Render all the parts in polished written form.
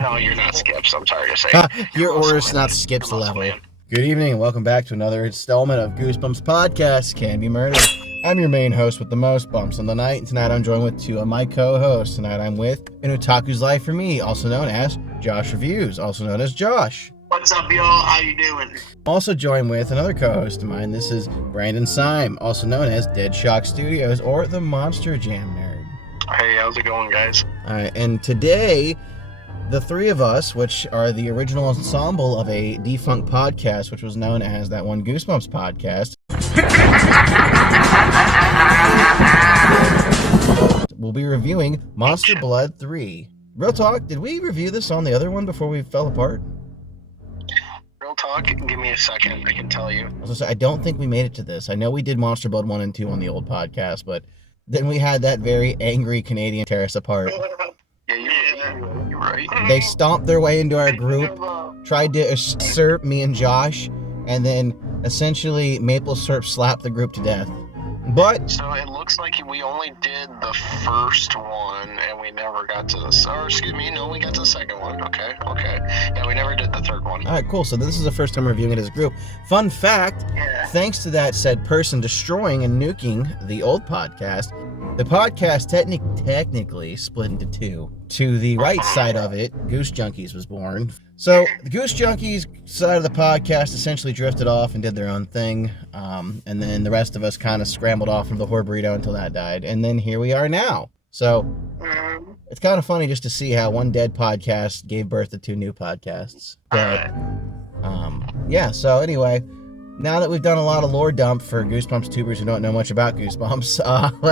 No, you're not Skips. I'm sorry to say. Your Oris not Skips level. Man. Good evening and welcome back to another installment of Goosebumps Podcast, Can Be Murdered. I'm your main host with the most bumps on the night, and tonight I'm joined with two of my co-hosts. Tonight I'm with An Otaku's Life for Me, also known as Josh Reviews, also known as Josh. What's up, y'all? How you doing? Also joined with another co-host of mine. This is Brandon Sime, also known as Dead Shock Studios or the Monster Jam Nerd. Hey, how's it going, guys? All right, and today, the three of us, which are the original ensemble of a defunct podcast, which was known as that one Goosebumps podcast, we'll be reviewing Monster Blood 3. Real talk, did we review this on the other one before we fell apart? Real talk, give me a second, I can tell you. I don't think we made it to this. I know we did Monster Blood 1 and 2 on the old podcast, but then we had that very angry Canadian tear us apart. Yeah, you're right. They stomped their way into our group, tried to usurp me and Josh, and then essentially maple syrup slapped the group to death. But so it looks like we only did the first one, and we never got to we got to the second one. Okay. Yeah, we never did the third one. All right, cool. So this is the first time we're reviewing it as a group. Fun fact, thanks to that said person destroying and nuking the old podcast, the podcast technically split into two. To the right side of it, Goose Junkies was born. So the Goose Junkies side of the podcast essentially drifted off and did their own thing. And then the rest of us kind of scrambled off from the Whore Burrito until that died. And then here we are now. So it's kind of funny just to see how one dead podcast gave birth to two new podcasts. But yeah, so anyway, now that we've done a lot of lore dump for Goosebumps tubers who don't know much about Goosebumps,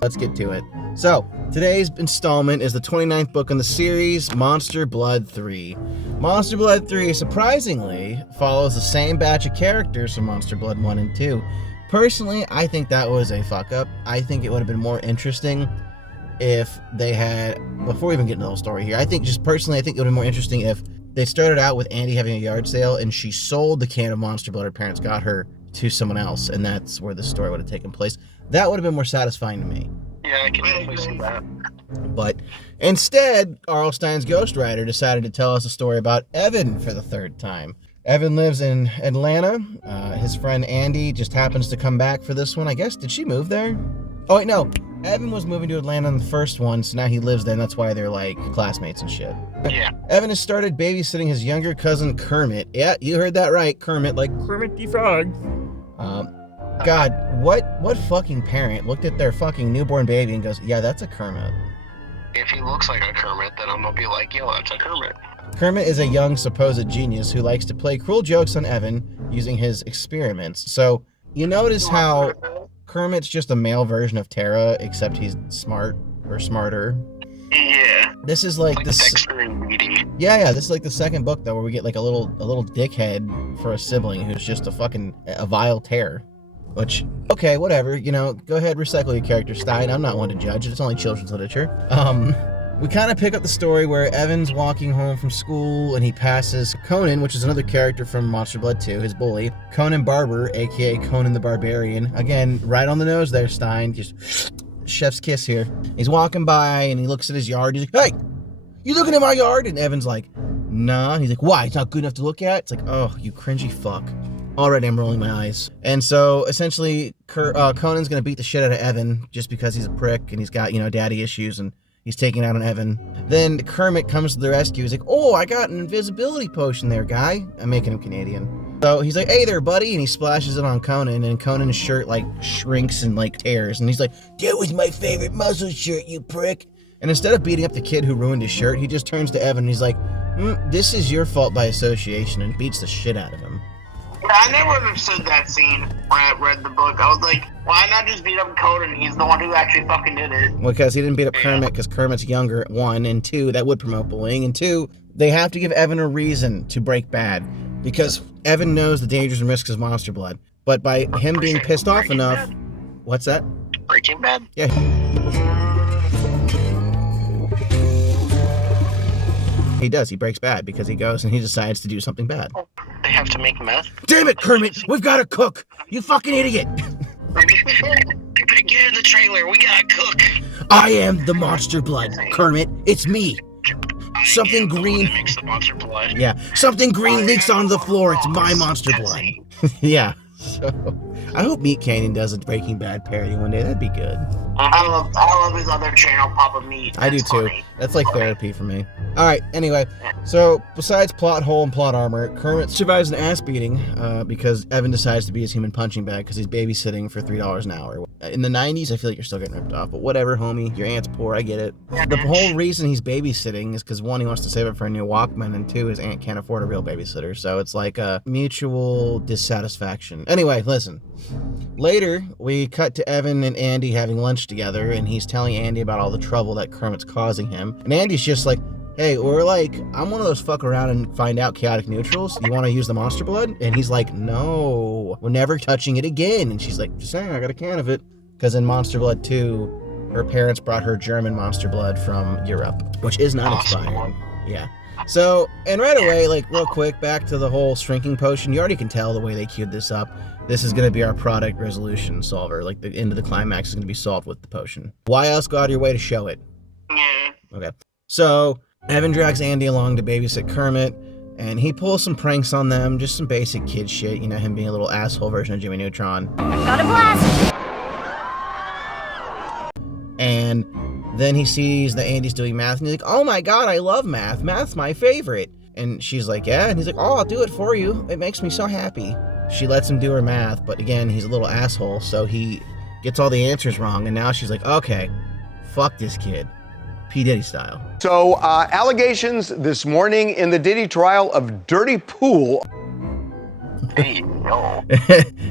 let's get to it. So, today's installment is the 29th book in the series, Monster Blood 3. Monster Blood 3, surprisingly, follows the same batch of characters from Monster Blood 1 and 2. Personally, I think that was a fuck-up. I think it would have been more interesting if they had, before we even get into the whole story here, I think it would have been more interesting if they started out with Andy having a yard sale and she sold the can of Monster Blood her parents got her to someone else, and that's where the story would have taken place. That would have been more satisfying to me. Yeah, I can definitely see that. But instead, R.L. Stine's ghostwriter decided to tell us a story about Evan for the third time. Evan lives in Atlanta. His friend Andy just happens to come back for this one, I guess. Did she move there? Oh, wait, no. Evan was moving to Atlanta in the first one, so now he lives there, and that's why they're, like, classmates and shit. Yeah. Evan has started babysitting his younger cousin, Kermit. Yeah, you heard that right, Kermit, like Kermit the Frog. God, what fucking parent looked at their fucking newborn baby and goes, yeah, that's a Kermit? If he looks like a Kermit, then I'm gonna be like, yo, that's a Kermit. Kermit is a young supposed genius who likes to play cruel jokes on Evan using his experiments. So, you notice how Kermit's just a male version of Tara, except he's smart, or smarter. Yeah. This is like this. Dexter and Weedy. Yeah. This is like the second book though, where we get like a little dickhead for a sibling who's just a vile terror. Which, okay, whatever. Go ahead, recycle your character, Stein. I'm not one to judge. It's only children's literature. We kind of pick up the story where Evan's walking home from school and he passes Conan, which is another character from Monster Blood 2, his bully. Conan Barber, aka Conan the Barbarian. Again, right on the nose there, Stein. Just chef's kiss here. He's walking by and he looks at his yard. He's like, hey, you looking at my yard? And Evan's like, nah. And he's like, why? It's not good enough to look at? It's like, oh, you cringy fuck. Already I'm rolling my eyes. And so essentially Conan's gonna beat the shit out of Evan just because he's a prick and he's got, daddy issues and he's taking out on Evan. Then Kermit comes to the rescue. He's like, oh, I got an invisibility potion there, guy. I'm making him Canadian. So he's like, hey there, buddy. And he splashes it on Conan, and Conan's shirt like shrinks and like tears. And he's like, that was my favorite muscle shirt, you prick. And instead of beating up the kid who ruined his shirt, he just turns to Evan and he's like, this is your fault by association, and beats the shit out of him. Yeah, I never understood that scene when I read the book. I was like, why not just beat up Conan? He's the one who actually fucking did it. Well, because he didn't beat up Kermit, because Kermit's younger, 1, and 2, that would promote bullying, and 2, they have to give Evan a reason to break bad, because Evan knows the dangers and risks of Monster Blood, but by him being pissed off enough... What's that? Breaking Bad? Yeah. He does. He breaks bad because he goes and he decides to do something bad. They have to make meth? Damn it, Kermit! We've got to cook! You fucking idiot! Get in the trailer. We gotta cook. I am the Monster Blood, Kermit. It's me. Something green makes the monster blood. Yeah, something green leaks onto the floor. It's my monster blood. Yeah. So I hope Meat Canyon does a Breaking Bad parody one day. That'd be good. I love his other channel, Papa Meat. I do too. Funny. That's like therapy for me. All right. Anyway, so besides plot hole and plot armor, Kermit survives an ass beating because Evan decides to be his human punching bag because he's babysitting for $3 an hour. In the 90s, I feel like you're still getting ripped off, but whatever, homie. Your aunt's poor. I get it. The whole reason he's babysitting is because one, he wants to save it for a new Walkman, and two, his aunt can't afford a real babysitter. So it's like a mutual dissatisfaction. Anyway, listen. Later, we cut to Evan and Andy having lunch together, and he's telling Andy about all the trouble that Kermit's causing him. And Andy's just like, hey, I'm one of those fuck around and find out chaotic neutrals. You want to use the monster blood? And he's like, no, we're never touching it again. And she's like, just saying, I got a can of it. Because in Monster Blood 2, her parents brought her German monster blood from Europe, which is not expired. Yeah. So, and right away, like real quick, back to the whole shrinking potion. You already can tell the way they queued this up. This is going to be our product resolution solver. Like the end of the climax is going to be solved with the potion. Why else go out of your way to show it? Okay. So Evan drags Andy along to babysit Kermit, and he pulls some pranks on them, just some basic kid shit. You know, him being a little asshole version of Jimmy Neutron. Got a blast! And then he sees that Andy's doing math, and he's like, oh my god, I love math. Math's my favorite. And she's like, yeah? And he's like, oh, I'll do it for you. It makes me so happy. She lets him do her math, but again, he's a little asshole, so he gets all the answers wrong, and now she's like, okay, fuck this kid. P. Diddy style. So, allegations this morning in the Diddy trial of dirty pool. Hey, no.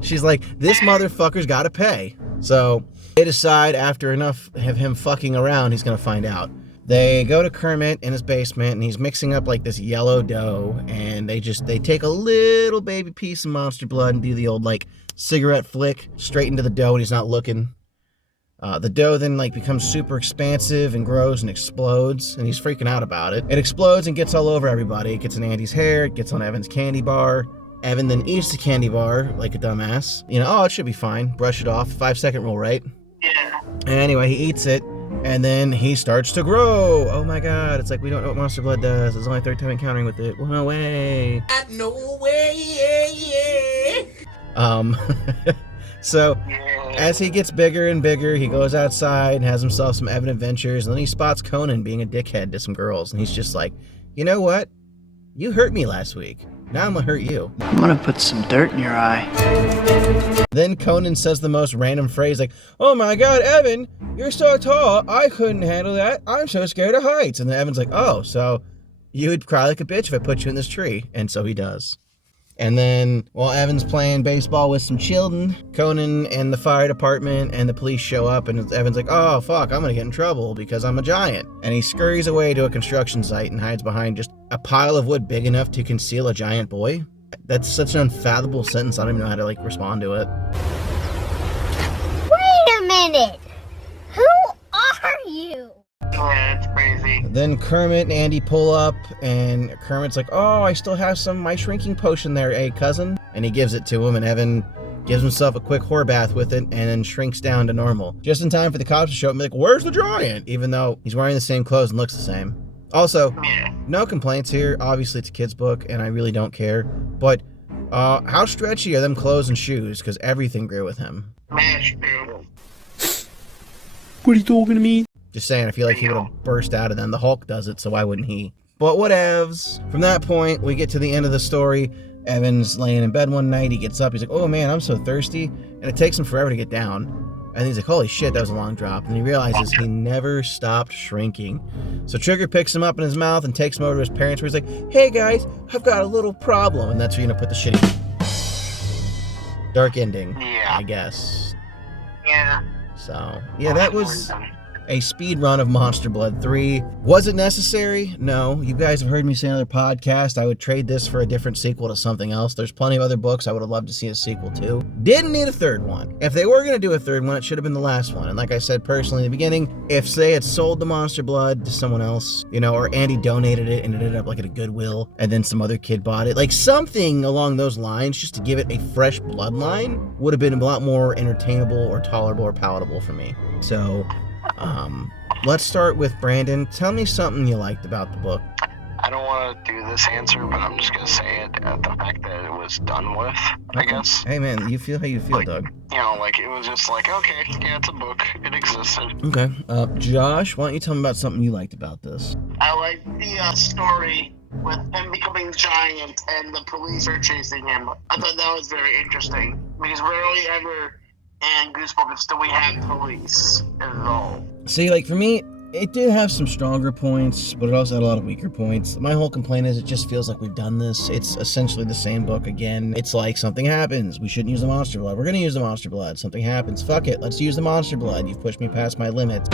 She's like, this motherfucker's gotta pay. So they decide after enough of him fucking around, he's gonna find out. They go to Kermit in his basement, and he's mixing up like this yellow dough, and they take a little baby piece of monster blood and do the old like cigarette flick straight into the dough, and he's not looking. The dough then like becomes super expansive and grows and explodes, and he's freaking out about it. It explodes and gets all over everybody. It gets in Andy's hair, it gets on Evan's candy bar. Evan then eats the candy bar like a dumbass. You know, oh, it should be fine. Brush it off. 5-second rule, right? Yeah. Anyway, he eats it, and then he starts to grow. Oh my god, it's like we don't know what monster blood does. It's only third time encountering with it. No way. No way, yeah. So, as he gets bigger and bigger, he goes outside and has himself some Evan adventures, and then he spots Conan being a dickhead to some girls, and he's just like, you know what? You hurt me last week. Now I'm gonna hurt you. I'm gonna put some dirt in your eye. Then Conan says the most random phrase like, oh my god, Evan, you're so tall, I couldn't handle that. I'm so scared of heights. And then Evan's like, oh, so you would cry like a bitch if I put you in this tree. And so he does. And then while Evan's playing baseball with some children, Conan and the fire department and the police show up, and Evan's like, oh fuck, I'm gonna get in trouble because I'm a giant. And he scurries away to a construction site and hides behind just a pile of wood big enough to conceal a giant boy. That's such an unfathomable sentence, I don't even know how to like respond to it. Wait a minute! Who are you? Yeah, it's crazy. Then Kermit and Andy pull up, and Kermit's like, oh, I still have some of my shrinking potion there, eh, cousin? And he gives it to him, and Evan gives himself a quick whore bath with it, and then shrinks down to normal. Just in time for the cops to show up and be like, where's the giant? Even though he's wearing the same clothes and looks the same. Also, no complaints here. Obviously, it's a kid's book, and I really don't care. But how stretchy are them clothes and shoes? Because everything grew with him. Mash, dude. What are you talking to me? Just saying, I feel like he would have burst out of them. The Hulk does it, so why wouldn't he? But whatevs. From that point, we get to the end of the story. Evan's laying in bed one night. He gets up. He's like, oh man, I'm so thirsty. And it takes him forever to get down. And he's like, holy shit, that was a long drop. And he realizes he never stopped shrinking. So Trigger picks him up in his mouth and takes him over to his parents, where he's like, hey guys, I've got a little problem. And that's where you're gonna put the shitty dark ending, I guess. Yeah. So, yeah, that was a speed run of Monster Blood 3. Was it necessary? No. You guys have heard me say in other podcasts, I would trade this for a different sequel to something else. There's plenty of other books I would have loved to see a sequel to. Didn't need a third one. If they were going to do a third one, it should have been the last one. And like I said personally in the beginning, if they had sold the Monster Blood to someone else, you know, or Andy donated it and it ended up like at a Goodwill, and then some other kid bought it, like something along those lines, just to give it a fresh bloodline, would have been a lot more entertainable or tolerable or palatable for me. So, let's start with Brandon. Tell me something you liked about the book. I don't want to do this answer, but I'm just gonna say it. The fact that it was done with, I guess. Hey man, you feel how you feel, Doug. You know, like it was just like, okay, yeah, it's a book. It existed. Okay. Josh, why don't you tell me about something you liked about this? I like the story with him becoming giant and the police are chasing him. I thought that was very interesting because rarely ever in Goosebumps do we have police involved. See, like for me, it did have some stronger points, but it also had a lot of weaker points. My whole complaint is it just feels like we've done this. It's essentially the same book again. It's like something happens. We shouldn't use the monster blood. We're going to use the monster blood. Something happens. Fuck it. Let's use the monster blood. You've pushed me past my limits.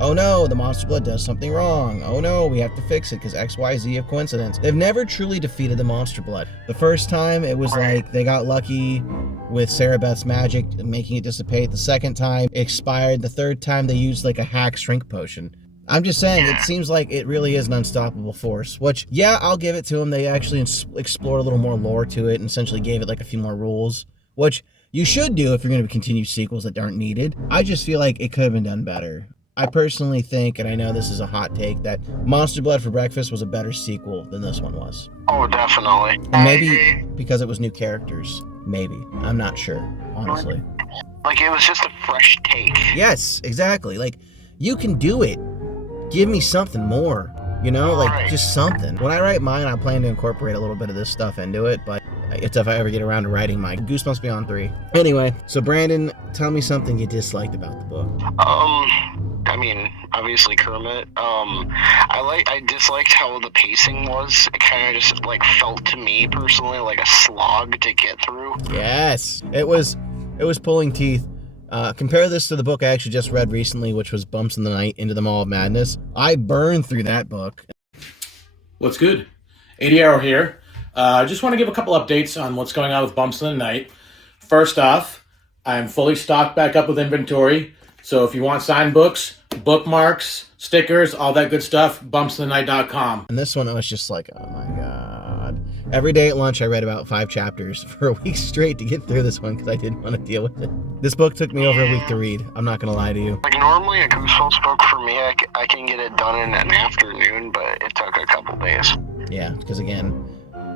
Oh no, the monster blood does something wrong. Oh no, we have to fix it because XYZ of coincidence. They've never truly defeated the monster blood. The first time it was like they got lucky with Sarah Beth's magic making it dissipate. The second time it expired. The third time they used like a hack shrink potion. I'm just saying, it seems like it really is an unstoppable force, which, yeah, I'll give it to them. They actually explored a little more lore to it and essentially gave it like a few more rules, which you should do if you're going to continue sequels that aren't needed. I just feel like it could have been done better. I personally think, and I know this is a hot take, that Monster Blood for Breakfast was a better sequel than this one was. Oh, definitely. Maybe because it was new characters. Maybe. I'm not sure, honestly. Like, it was just a fresh take. Yes, exactly. Like, you can do it. Give me something more. You know, like, just something. When I write mine, I plan to incorporate a little bit of this stuff into it, but it's if I ever get around to writing my Goosebumps Beyond 3. Anyway, so Brandon, tell me something you disliked about the book. I mean, obviously Kermit. I disliked how the pacing was. It kind of just like felt to me personally like a slog to get through. Yes, it was pulling teeth. Compare this to the book I actually just read recently, which was Bumps in the Night Into the Mall of Madness. I burned through that book. What's good? 80 Hour here. I just want to give a couple updates on what's going on with Bumps in the Night. First off, I'm fully stocked back up with inventory. So if you want signed books, bookmarks, stickers, all that good stuff, bumpsinthenight.com. And this one, I was just like, oh my God. Every day at lunch, I read about 5 chapters for a week straight to get through this one because I didn't want to deal with it. This book took me over a week to read. I'm not going to lie to you. Like, normally a Goosebumps book for me, I can get it done in an afternoon, but it took a couple days. Yeah, because again,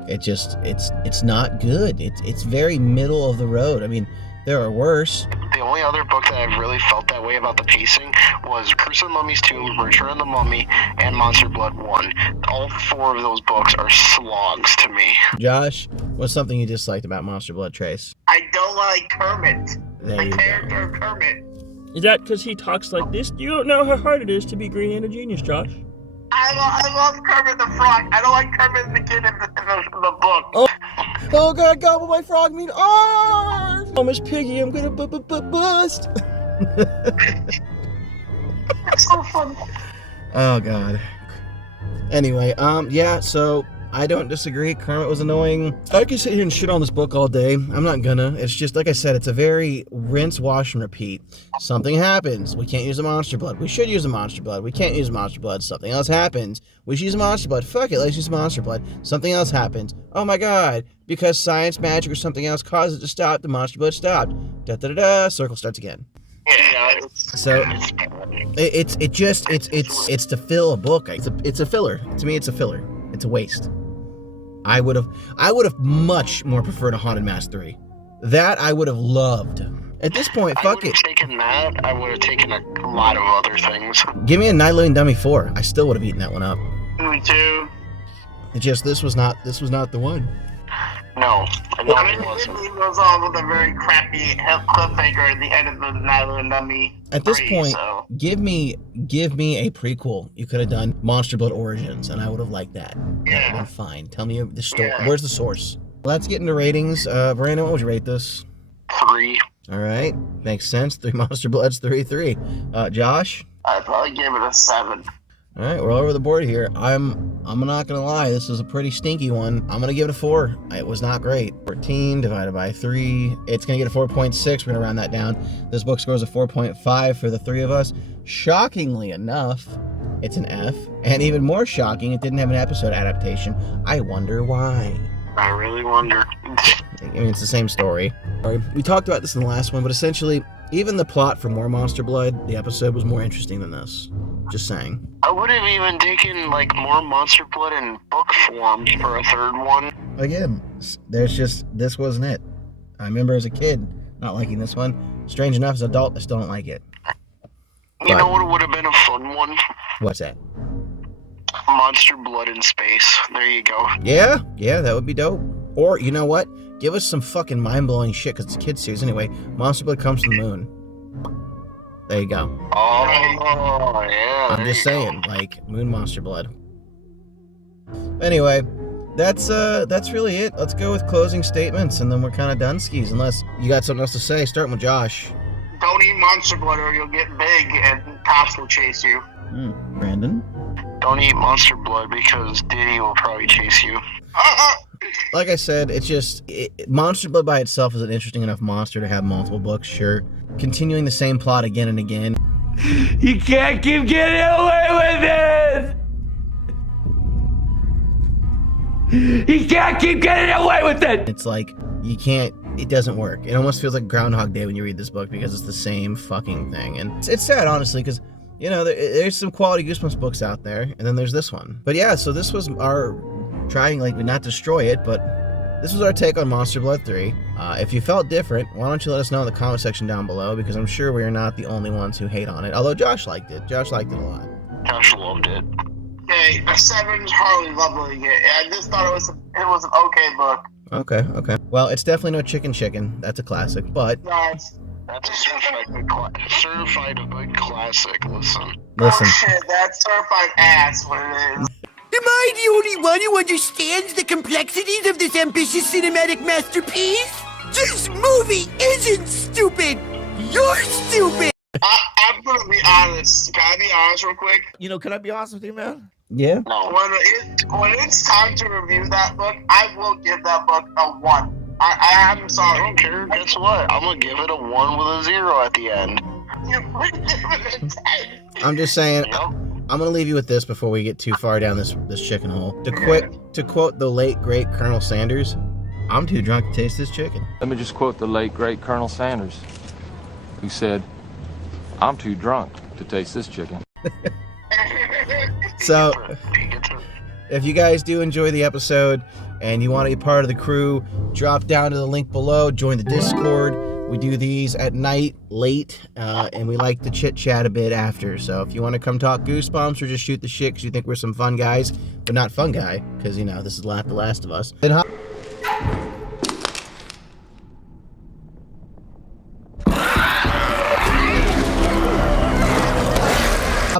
it's not good. It's very middle of the road. I mean, there are worse. The only other book that I've really felt that way about the pacing was Curse of the Mummy's Tomb, Return of the Mummy, and Monster Blood 1. All 4 of those books are slogs to me. Josh, what's something you disliked about Monster Blood, Trace? I don't like Kermit. There you The go. character of Kermit. Is that because he talks like this? You don't know how hard it is to be green and a genius, Josh. I love Kermit the Frog. I don't like Kermit the Kid in the book. Oh God, gobble my frog meat. Oh, Miss Piggy, I'm gonna bust. That's so fun. Oh God. Anyway, yeah, so I don't disagree. Kermit was annoying. I could sit here and shit on this book all day. I'm not gonna. It's just, like I said, it's a very rinse, wash, and repeat. Something happens. We can't use the monster blood. We should use the monster blood. We can't use monster blood. Something else happens. We should use the monster blood. Fuck it, let's use monster blood. Something else happens. Oh my God. Because science, magic, or something else caused it to stop, the monster blood stopped. Da-da-da-da, circle starts again. Yeah, So it's to fill a book. It's a filler. To me, it's a filler. It's a waste. I would have much more preferred a Haunted Mask 3. That I would have loved. At this point, fuck I it. would have taken that. I would have taken a lot of other things. Give me a Night Living Dummy 4. I still would have eaten that one up. Me too. It's just this was not the one. No, I it mean, wasn't. it goes on with a very crappy cliffhanger at the end of the Night of the Dummy. At this 3, point, so. give me a prequel. You could have done Monster Blood Origins, and I would have liked that. That would have been fine. Tell me the story. Yeah. Where's the source? Let's get into ratings. Brandon, what would you rate this? 3. All right, makes sense. 3 Monster Bloods, 3. Josh? I'd probably give it a 7. All right, we're all over the board here. I'm not gonna lie, this is a pretty stinky one. I'm gonna give it a 4. It was not great. 14 divided by 3. It's gonna get a 4.6. We're gonna round that down. This book scores a 4.5 for the 3 of us. Shockingly enough, it's an F. And even more shocking, it didn't have an episode adaptation. I wonder why. I really wonder. I mean, it's the same story. We talked about this in the last one, but essentially, Even the plot for More Monster Blood, the episode was more interesting than this. Just saying. I would have even taken like more Monster Blood in book form for a third one. Again, this wasn't it. I remember as a kid not liking this one. Strange enough, as an adult, I still don't like it. You know what would have been a fun one? What's that? Monster Blood in space. There you go. Yeah, that would be dope. Or, you know what? Give us some fucking mind-blowing shit, because it's a kid's series anyway. Monster Blood comes from the moon. There you go. Oh, yeah. I'm just saying, like, Moon Monster Blood. Anyway, that's really it. Let's go with closing statements, and then we're kind of done skis. Unless you got something else to say, starting with Josh. Don't eat Monster Blood or you'll get big and cops will chase you. Brandon? Don't eat Monster Blood because Diddy will probably chase you. Like I said, it's just... Monster Blood by itself is an interesting enough monster to have multiple books, sure. Continuing the same plot again and again. You can't keep getting away with it! You can't keep getting away with it! It's like, you can't... It doesn't work. It almost feels like Groundhog Day when you read this book because it's the same fucking thing. And it's sad, honestly, because... You know, there's some quality Goosebumps books out there, and then there's this one. But yeah, so this was our trying, like, not destroy it, but this was our take on Monster Blood 3. If you felt different, why don't you let us know in the comment section down below, because I'm sure we are not the only ones who hate on it. Although Josh liked it. Josh liked it a lot. Josh loved it. Okay, a 7's hardly loving it. I just thought it was an okay book. Okay. Well, it's definitely no chicken. That's a classic, but... No, That's a certified good classic. Listen. Oh shit, that's certified ass what it is. Am I the only one who understands the complexities of this ambitious cinematic masterpiece? This movie isn't stupid! You're stupid! I'm gonna be honest. Can I be honest real quick? You know, can I be honest with you, man? Yeah? No. When it's time to review that book, I will give that book a 1. I'm sorry. I don't care. Guess what? I'm gonna give it a 1 with a 0 at the end. I'm just saying, Yep. I'm gonna leave you with this before we get too far down this chicken hole. To quote the late great Colonel Sanders, I'm too drunk to taste this chicken. Let me just quote the late great Colonel Sanders, who said, "I'm too drunk to taste this chicken." So, if you guys do enjoy the episode and you want to be part of the crew, drop down to the link below, join the Discord. We do these at night, late, and we like to chit-chat a bit after. So if you want to come talk Goosebumps or just shoot the shit because you think we're some fun guys, but not fun guy, because, you know, this is not The Last of Us, then hop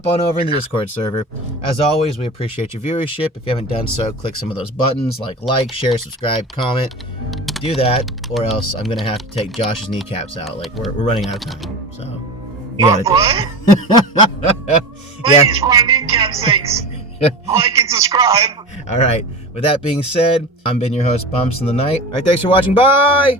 on over in the Discord server. As always, we appreciate your viewership. If you haven't done so, click some of those buttons like, share, subscribe, comment. Do that, or else I'm gonna have to take Josh's kneecaps out. Like, we're running out of time, so you gotta do it. Yeah. Please, for my kneecap sakes, like and subscribe. All right. With that being said, I've been your host, Bumps in the Night. All right, thanks for watching. Bye.